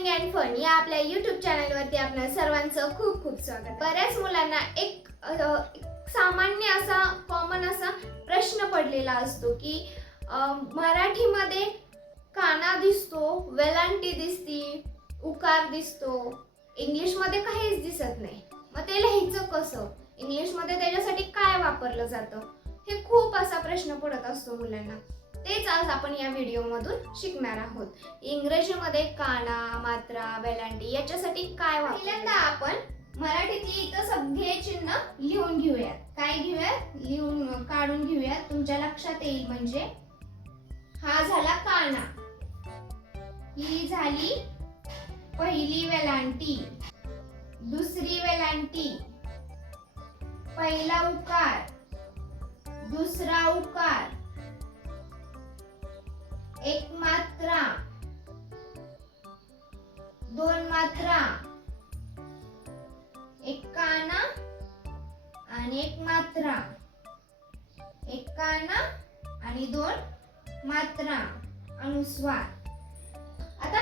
Learning and fun या आपल्या YouTube चॅनलवरती आपल्या सर्वांचं खूप खूप स्वागत. बऱ्याच मुलांना एक सामान्य असा कॉमन असा प्रश्न पडलेला असतो की मराठीमध्ये काना दिसतो वेलांटी दिसती उकार दिसतो. इंग्लिशमध्ये काहीच दिसत नाही. मग ते लिहायचं कसं? इंग्लिशमध्ये त्याच्यासाठी काय वापरलं जातं? हे खूप असा प्रश्न पडत असतो मुलांना. तेच आज आपण या व्हिडिओमधून शिकणार आहोत. इंग्रजीमध्ये काना मात्रा वेलांटी याच्यासाठी काय पहिल्यांदा आपण मराठीतली इथं सगळे चिन्ह लिहून घेऊयात. काय घेऊयात? लिहून काढून घेऊयात. तुमच्या लक्षात येईल म्हणजे हा झाला काना. ही झाली पहिली वेलांटी दुसरी वेलांटी पहिला उकार. दुसरा उकार. एक मात्रा दोन मात्रा एक काना आणि एक मात्रा एक काना आणि दोन मात्रा अनुस्वार. आता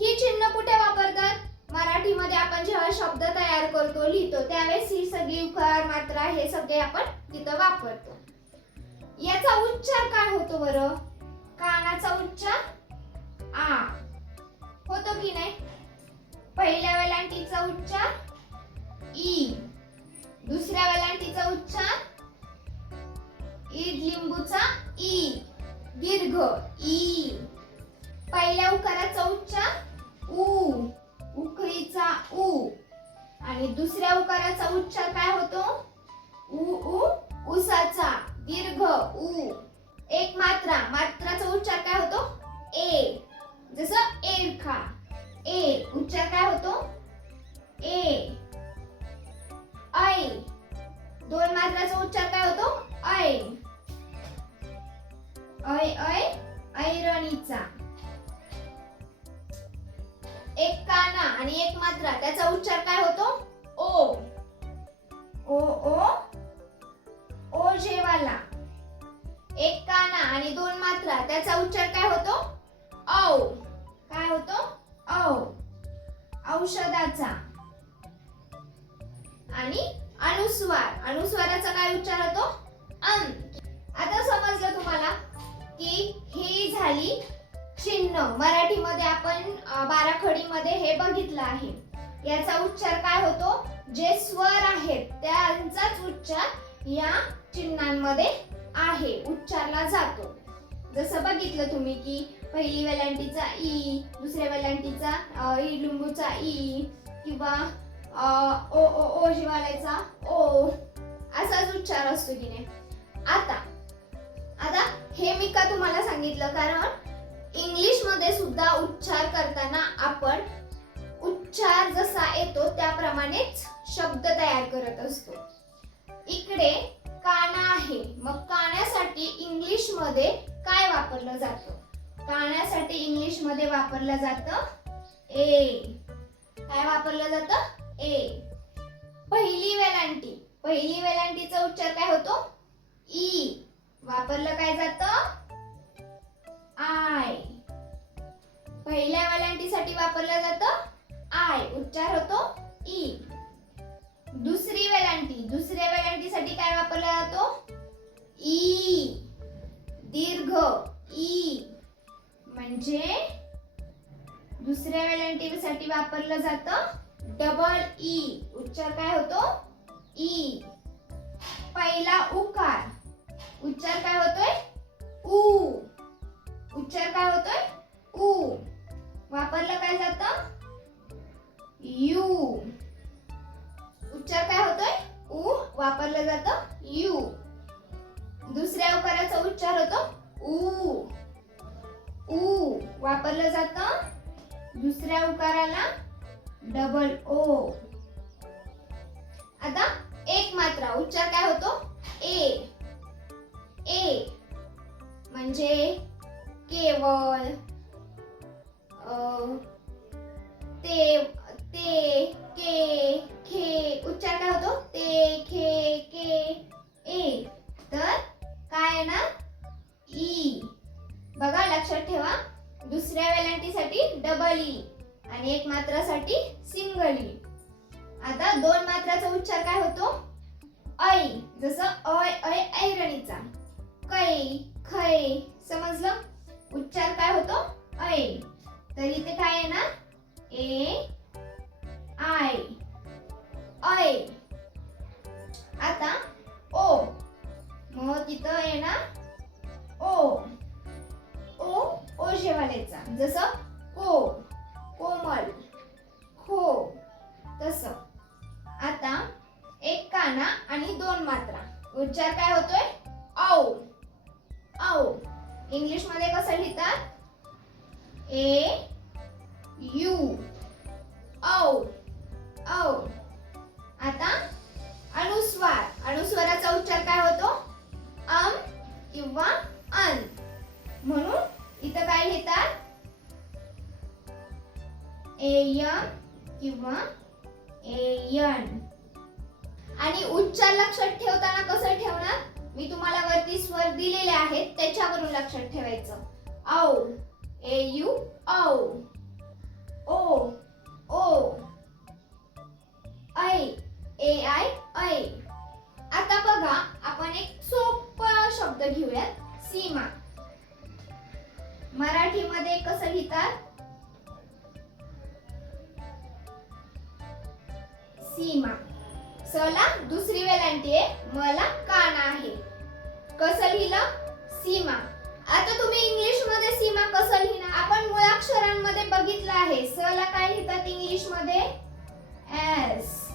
ही चिन्ह कुठे वापरतात? मराठीमध्ये आपण जेव्हा शब्द तयार करतो लिहितो त्यावेळेस ही सगळी उकार मात्रा हे सगळे आपण तिथं वापरतो. याचा उच्चार काय होतो बरं? कानाचा उच्चार आ. होतो की नाही? पहिल्या वेलांटीचा उच्चार ई. दुसऱ्या वेलांटीचा उच्चार ईद लिंबूचा ई. दीर्घ ई. पहिल्या उकाराचा उच्चार उ उकळीचा उ आणि दुसऱ्या उकाराचा उच्चार काय होतो? उ उ उसाचा. दीर्घ उ एक मात्रा. मात्राचा उच्चार काय होतो? ए. जसं एरखा ए. उच्चार काय होतो? ए. ऐ. दोन मात्राचा उच्चार काय होतो? ऐ. ऐ ऐ ऐरणीचा. एक काना आणि एक मात्रा. त्याचा उच्चार काय होतो? ओ. ओ ओ. ओ जेवाला. एक काना आणि दोन मात्रा. त्याचा उच्चार काय होतो? औ. काय होतो? औ. औषधाचा. आणि अनुस्वार. अनुस्वाराचा काय उच्चार होतो? अन. आता समजलं तुम्हाला की ही झाली चिन्ह. मराठीमध्ये आपण बाराखडीमध्ये हे बघितलं आहे. याचा उच्चार काय होतो? जे स्वर आहेत त्यांचाच उच्चार या चिन्हांमध्ये आहे उच्चारला जातो. जसं बघितलं तुम्ही की पहिली वेलांटीचा ई दुसऱ्या वेलांटीचा ई लिंबूचा ई किंवा ओ ओ ओ जिवाल्याचा ओ असाच उच्चार असतो की नाही. आता आता हे मी का तुम्हाला सांगितलं? कारण इंग्लिशमध्ये सुद्धा उच्चार करताना आपण उच्चार जसा येतो त्याप्रमाणेच शब्द तयार करत असतो. इकडे मध्ये काय वापरलं जातं? काण्यासाठी इंग्लिशमध्ये वापरलं जातं ए काय वापरलं जातं? ए पहिली वेलांटी. पहिली वेलांटीचा उच्चार काय होतो? E e. वापरलं काय जातं? आय पहिल्या वेलांटीसाठी वापरलं जातं आय उच्चार होतो ई दुसरी वेलांटी. दुसऱ्या वेलांटीसाठी काय वापरला जातो? ई दीर्घ ई म्हणजे दुसऱ्या वेलांटीसाठी वापरलं जातं. डबल ई e, उच्चार काय होतो? ई पहिला उकार उच्चार काय होतोय? उ. उच्चार काय होतोय? उ. वापरलं काय जातं? यू. उच्चार काय होतोय? उ. वापरलं जातं यू. दुसऱ्या उकाराचा उच्चार होतो उ उ वापरलं जातं. दुसऱ्या उकाराला डबल ओ आता एक मात्रा उच्चार काय होतो? ए ए म्हणजे केवळ. बघा लक्षात ठेवा. दुसऱ्या वेलांटीसाठी डबल ई e आणि एक मात्रासाठी सिंगल ई e. आता दोन मात्राचा उच्चार काय होतो? ऐ जसं अय ऐ ऐरणीचा कै खै समजलं? उच्चार काय होतो? ऐ तर इथे काय आहे ना ए आणि दोन मात्रा. उच्चार काय होतोय? औ. औ. इंग्लिशमध्ये कसं लिहितात? ए यू औ. औ. आता अनुस्वार. अनुस्वाराचा उच्चार काय होतो? अम किंवा अन. म्हणून इथं काय लिहितात? एयम किंवा एयन आणि उच्चार लक्षात ठेवताना कसं ठेवणार? मी तुम्हाला वरती स्वर दिलेले आहेत त्याच्यावरून लक्षात ठेवायचं. औ ए यू औ ओ ओ ऐ ए आय ऐ. आता बघा आपण एक सोपा शब्द घेऊयात सीमा. मराठीमध्ये कसं लिहितात? सीमा. सला दुसरी वेलांटी आहे मला कान आहे. कसं लिहिलं? सीमा. आता तुम्ही इंग्लिशमध्ये सीमा कसं लिहिणार? आपण मुळाक्षरांमध्ये बघितलं आहे. स ला काय लिहितात इंग्लिशमध्ये एस.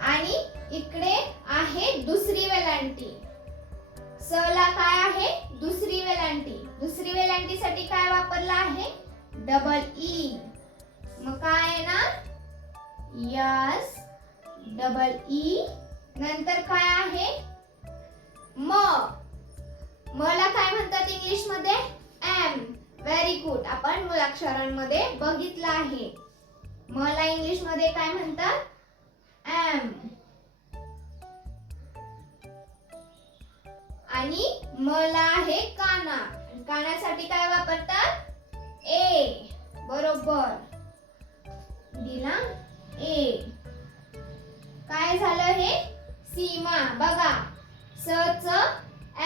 आणि इकडे आहे दुसरी वेलांटी. स ला काय आहे? दुसरी वेलांटी. दुसरी वेलांटीसाठी काय वापरला आहे? Double E. मग काय आहे ना यस. Double E. नंतर काय आहे? म. मला काय म्हणतात इंग्लिशमध्ये एम. व्हेरी गुड आपण मुलाक्षरांमध्ये बघितलं आहे. मला इंग्लिशमध्ये काय म्हणतात? एम. आणि मला आहे काना. कानासाठी काय वापरतात? ए. बरोबर. दिला? ए. काय झालं हे? सीमा बघा. स च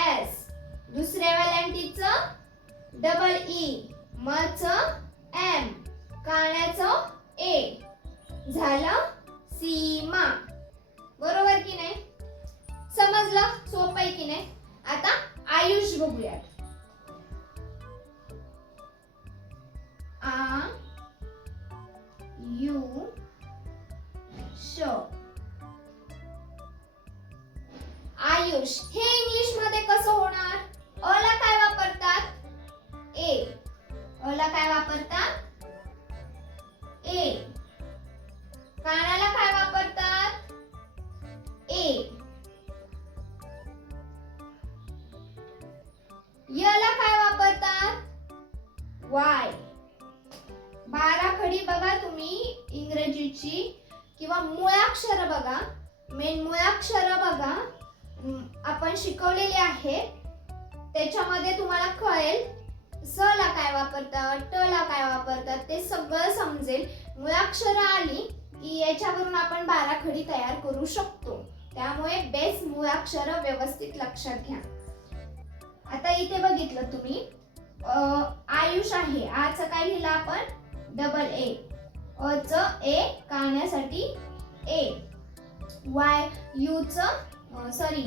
एस. दुसऱ्या वेलांटीचं डबल ई म च एम. काण्याचं ए झालं सीमा. बरोबर की नाही? समजलं? सोपं आहे की नाही? आता आयुष बघूयात. आ यू श. आयुष हे इंग्लिशमध्ये कसं होणार? अ ला काय वापरतात? ए. अ ला काय वापरतात? ए. कानाला काय वापरतात? ए. य ला काय वापरतात? वाय. बारा खडी बघा तुम्ही इंग्रजीची. किंवा मुळाक्षर बघा. मेन मुळाक्षर बघा. आपण शिकवलेले आहे. त्याच्यामध्ये तुम्हाला कळेल स ला काय वापरतात ट ला काय वापरतात ते सगळं समजेल. मुळाक्षर आली की याच्यावरून आपण बारा खडी तयार करू शकतो. त्यामुळे बेस मुळाक्षर व्यवस्थित लक्षात घ्या. आता इथे बघितलं तुम्ही. आयुष आहे. आचं काय लिहिलं आपण? Double A. च ए काढण्यासाठी ए. वाय यू च सॉरी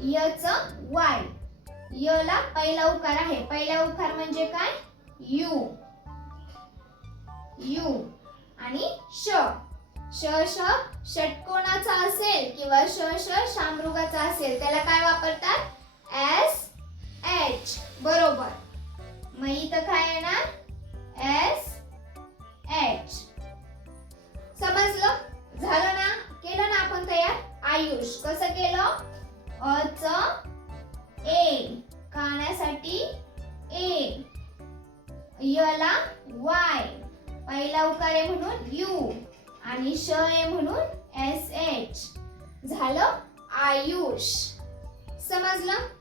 य च वाय. य ला पहिला उकार आहे. पहिला उकार म्हणजे काय? यू. यू. आणि श. श श षटकोणाचा असेल किंवा श श शामृगाचा असेल त्याला काय वापरतात? एस एच बरोबर. मग इथं काय येणार? एस एच समजलं? झालं ना? केलं ना आपण तयार? आयुष. कसं केलं? अ च ए. काण्यासाठी ए. यला वाय. पहिला उकार आहे म्हणून यू. आणि श आहे म्हणून एस एच. झालं आयुष. समजलं?